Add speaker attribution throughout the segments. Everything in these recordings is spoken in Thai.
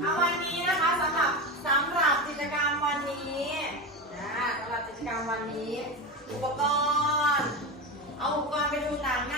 Speaker 1: เอาวันนี้นะคะสำหรับสำหรับกิจกรรมวันนี้นะสำหรับกิจกรรมวันนี้ อุปกรณ์ เอาอุปกรณ์ไปดูต่างหน้า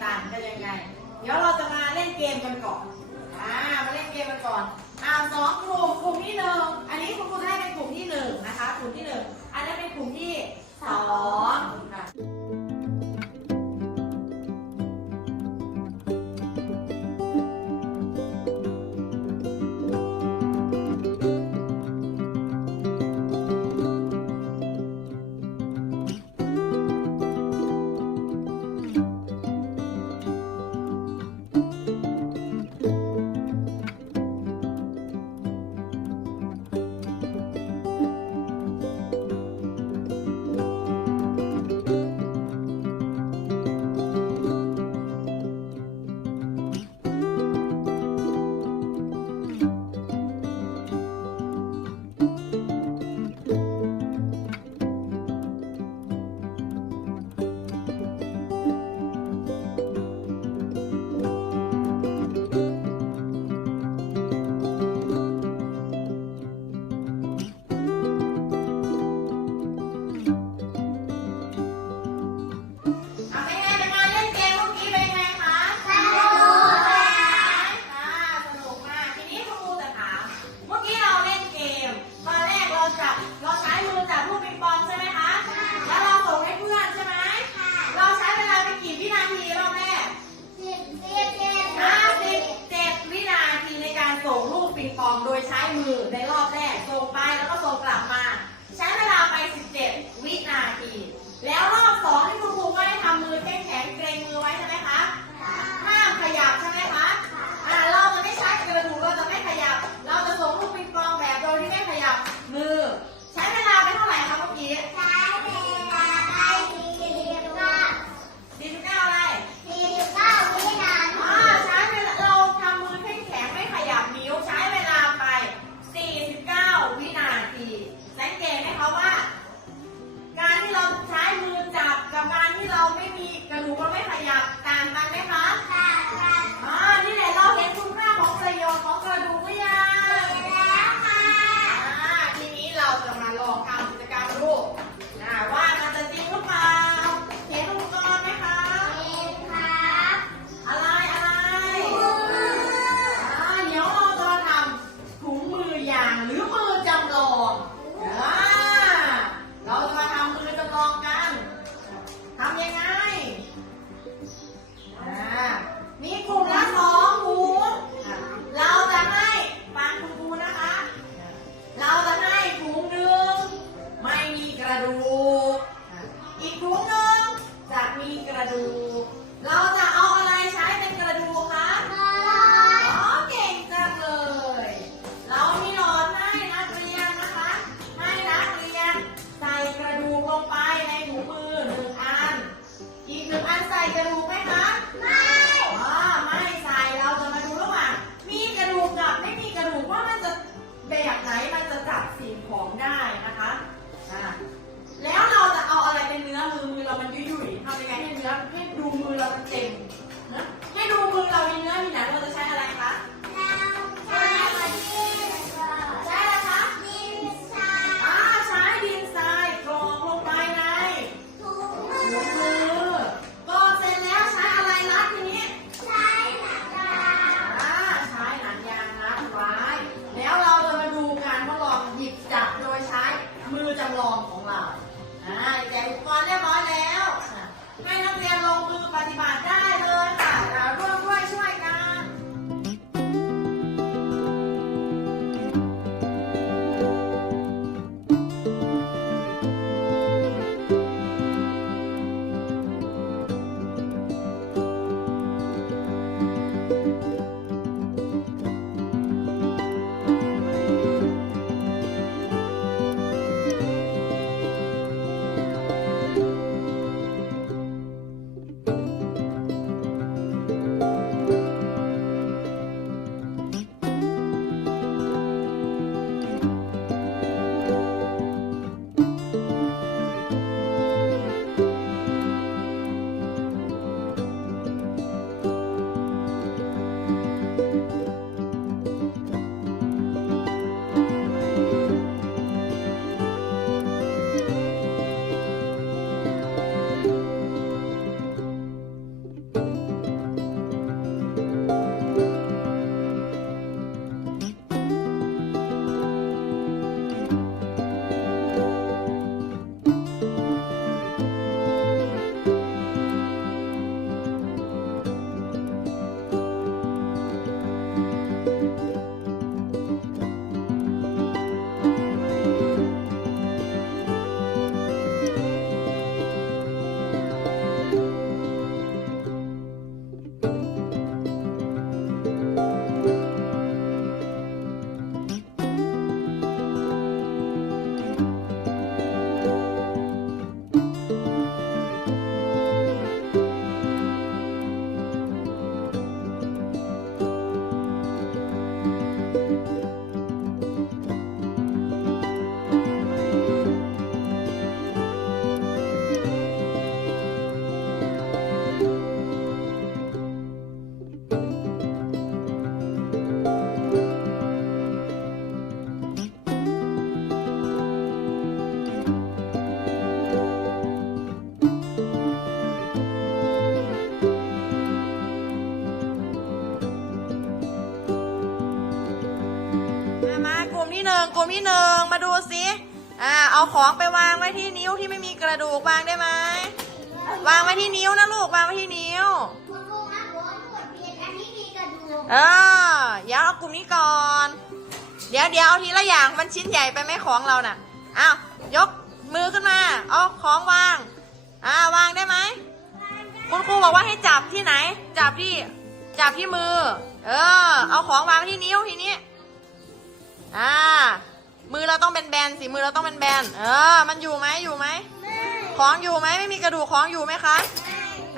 Speaker 1: ตกต่างกันยังไง เดี๋ยวเราจะมาเล่นเกมกันก่อน อ่า มาเล่นเกมกันก่อนอ่าสองกลุ่มกลุ่มที่หนึ่งอันนี้คุณครูให้เป็นกลุ่มที่หนึ่งนะคะ กลุ่มที่หนึ่งอันนี้เป็นกลุ่มที่สองค่ะี่
Speaker 2: หนึ่ง
Speaker 1: กลุ่มที่หนึ่งมาดูสิอ่าเอาของไปวางไว้ที่นิ้วที่ไม่มีกระดูกวางได้ไหมวางไว้ที่นิ้วนะลูกวางไว้ที่นิ้ว
Speaker 2: คุณครูครับหัวหนวดเปลี่ยนอันนี้มีกระดูก
Speaker 1: เออเดี๋ยวเอากลุ่มนี้ก่อน เดี๋ยวเดี๋ยวเอาทีละอย่างมันชิ้นใหญ่ไปไหมของเราน่ะอ้าวยกมือขึ้นมา เอาของวาง อ่าวางได้ไหมคุณครูบอกว่าให้จับที่ไหน จับที่ จับที่มือ เออ เอาของวางที่นิ้วทีนี้ อ่า มือเราต้องเป็นแบนๆสิ มือเราต้องเป็นแบนๆเออ มันอยู่ไหมอยู่ไหม ของอยู่ไหมไม่มีกระดูกของอยู่ไหมคะ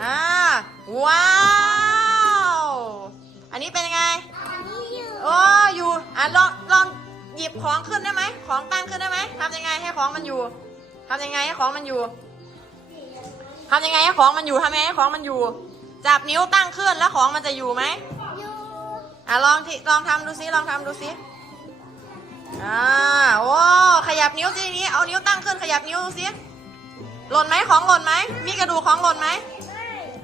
Speaker 1: อ่า ว้าว อันนี้เป็นยังไง
Speaker 2: อันนี้อยู่
Speaker 1: โอ้อยู่ อะลองลองหยิบของขึ้นได้ไหม ของตั้งขึ้นได้ไหมทำยังไงให้ของมันอยู่ทำยังไงให้ของมันอยู่ทำยังไงให้ของมันอยู่ทำยังไงให้ของมันอยู่ จับนิ้วตั้งขึ้นแล้วของมันจะอยู่ไหม
Speaker 2: อยู่
Speaker 1: อะลองทีลองทำดูซิลองทำดูซิ อ่าโอ้ขยับนิ้วสินี้ เอานิ้วตั้งขึ้นขยับนิ้วดูซิหล่นไหมของหล่นไหม มีกระดูกของหล่นไหม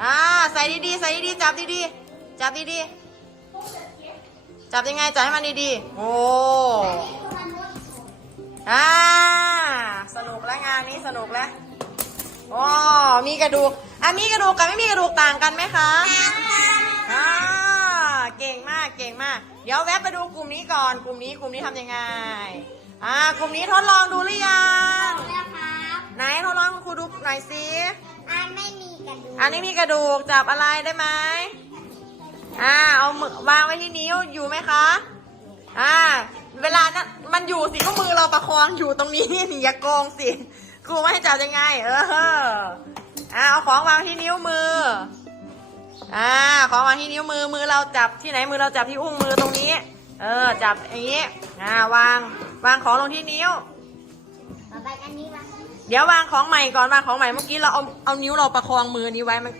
Speaker 1: อ่าใส่ดีๆใส่ดีๆจับดีๆจับดีๆจับยังไงจับให้มันดีๆโอ้อ่าสนุกแล้วงานนี้สนุกแล้วโอ้มีกระดูกอะมีกระดูกกับไม่มีกระดูกต่างกันไหมคะอ่าเก่งมากเก่งมาก ดี๋ยวแวะไปดูกลุ่มนี้ก่อน กลุ่มนี้กลุ่มนี้ทำยังไง อ่ากลุ่มนี้ทดลองดูหรือยัง
Speaker 2: แล้วครับ
Speaker 1: ไหนทดลองคุณครูดูหน่อยสิ
Speaker 2: อันไม่มีกระดูก
Speaker 1: อันนี้มีกระดูกจับอะไรได้ไหมอ่าเอามือวางไว้ที่นิ้วอยู่ไหมคะ อ่า เวลานั้นมันอยู่สิก็มือเราประคองอยู่ตรงนี้นี่อย่าโกงสิครูไม่ให้จับยังไง เอออ่าเอาของวางที่นิ้วมือ อ่าของวางที่นิ้วมือมือเราจับที่ไหนมือเราจับที่อุ้งมือตรงนี้ เออจับอย่างนี้อ่าวางวางของลงที่นิ้ว
Speaker 2: ต่อไปอันนี้วะ
Speaker 1: เดี๋ยววางของใหม่ก่อนวางของใหม่เมื่อกี้เราเอาเอานิ้วเราประคองมือนี้ไว้มัน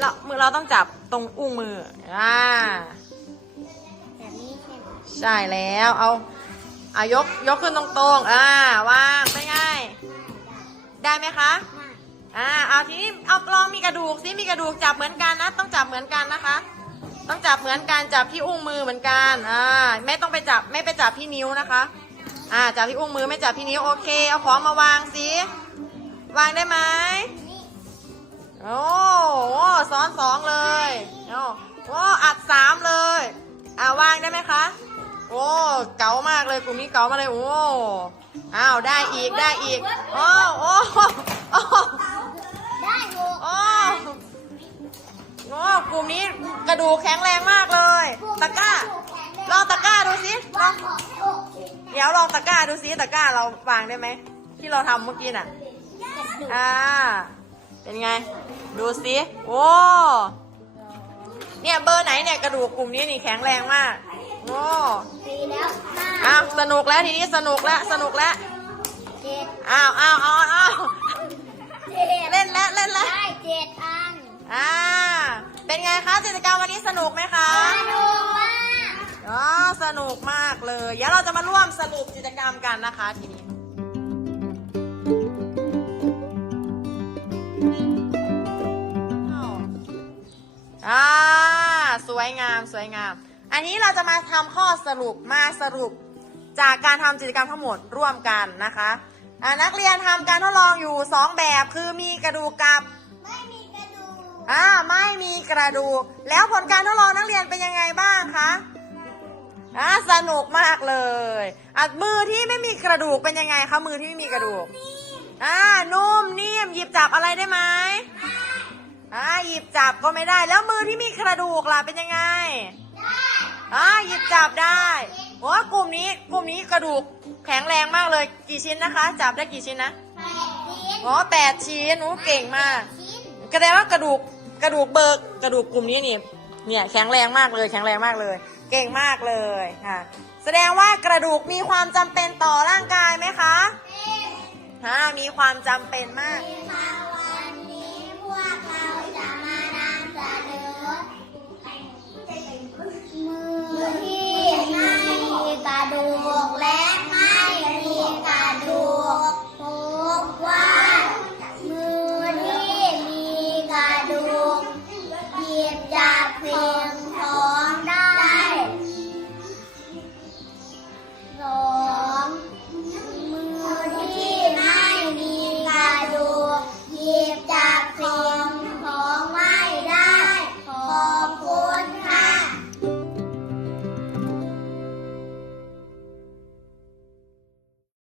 Speaker 1: เรามือเราต้องจับตรงอุ้งมืออ่า
Speaker 2: แบบนี้ใช่ไหม
Speaker 1: ใช่แล้วเอาเอายกยกขึ้นตรงๆอ่าวางไม่ง่ายได้ไหมคะ
Speaker 2: ไม่
Speaker 1: อ่าเอาทีนี้เอาลองมีกระดูกสิมีกระดูกจับเหมือนกันนะ ต้องจับเหมือนกันนะคะ ต้องจับเหมือนกันจับที่อุ้งมือเหมือนกันอ่าไม่ต้องไปจับไม่ไปจับที่นิ้วนะคะอ่าจับที่อุ้งมือไม่จับที่นิ้วโอเคเอาของมาวางสิวางได้ไหมโอ้โหซ้อนสองเลยโอ้โหอัดสามเลยอ่าวางได้ไหมคะโอ้เก๋ามากเลยกลุ่มนี้เก๋ามาเลยโอ้อ้าวได้อีกได้อีกโอ้โอ้โอ้
Speaker 2: ก
Speaker 1: ลุ่มนี้กระดูกแข็งแรงมากเลย ตะกร้า ลองตะกร้าดูสิล
Speaker 2: วา
Speaker 1: อง
Speaker 2: งของให้หกชิ้น
Speaker 1: เดี๋ยวลองตะกร้าดูสิตะกร้าเราวางได้ไหม ที่เราทำเมื่อกี้น่ะ
Speaker 2: กระดูก
Speaker 1: อ่า เป็นไง ดูสิโอ้เนี่ยเบอร์ไหนเนี่ยกระดูกกลุ่มนี้นี่แข็งแรงมากโอ้
Speaker 2: ดีแล้วห้า
Speaker 1: อ้าวสนุกแล้วทีนี้สนุกแล้วสนุกแล้ว
Speaker 2: เจ็ด
Speaker 1: อ้าวอ้าวอ้าวอ้าว
Speaker 2: เจ็ด
Speaker 1: เล่นแล้วเล่นแล้ว
Speaker 2: ได้เจ็ดอัน
Speaker 1: อ่า เป็นไงคะกิจกรรมวันนี้สนุกไหมคะ
Speaker 2: สนุกมาก
Speaker 1: อ๋อสนุกมากเลย เดี๋ยวเราจะมาร่วมสรุปกิจกรรมกันนะคะทีนี้อ่าสวยงามสวยงาม อันนี้เราจะมาทำข้อสรุปมาสรุปจากการทำกิจกรรมทั้งหมดร่วมกันนะคะนักเรียนทำการทดลองอยู่ 2 แบบคือมีกระดูกกับ อ่าไม่มีกระดูก แล้วผลการทดลองนักเรียนเป็นยังไงบ้างคะอ่าสนุกมากเลยอะมือที่ไม่มีกระดูกเป็นยังไงคะมือที่ไม่มีกระดูกอ่านุ่มนิ่มหยิบจับอะไรได้ไหมอ่าหยิบจับก็ไม่ได้แล้วมือที่มีกระดูกล่ะเป็นยังไงอ่าหยิบจับได้โอ้กลุ่มนี้กลุ่มนี้กระดูกแข็งแรงมากเลยกี่ชิ้นนะคะ จับได้กี่ชิ้นนะ
Speaker 2: แปดชิ้น
Speaker 1: อ๋อแปดชิ้นโอ้เก่งมาก
Speaker 2: ชิ้น
Speaker 1: แสดงว่ากระดูก กระดูกเบิกกระดูกกลุ่มนี้นี่เนี่ยแข็งแรงมากเลย แข็งแรงมากเลย เก่งมากเลยค่ะแสดงว่ากระดูกมีความจำเป็นต่อร่างกายไหมคะฮะมีความจำเป็นมาก
Speaker 2: วันนี้พวกเราจะมานำเสนอมือที่ไม่มีกระดูกและ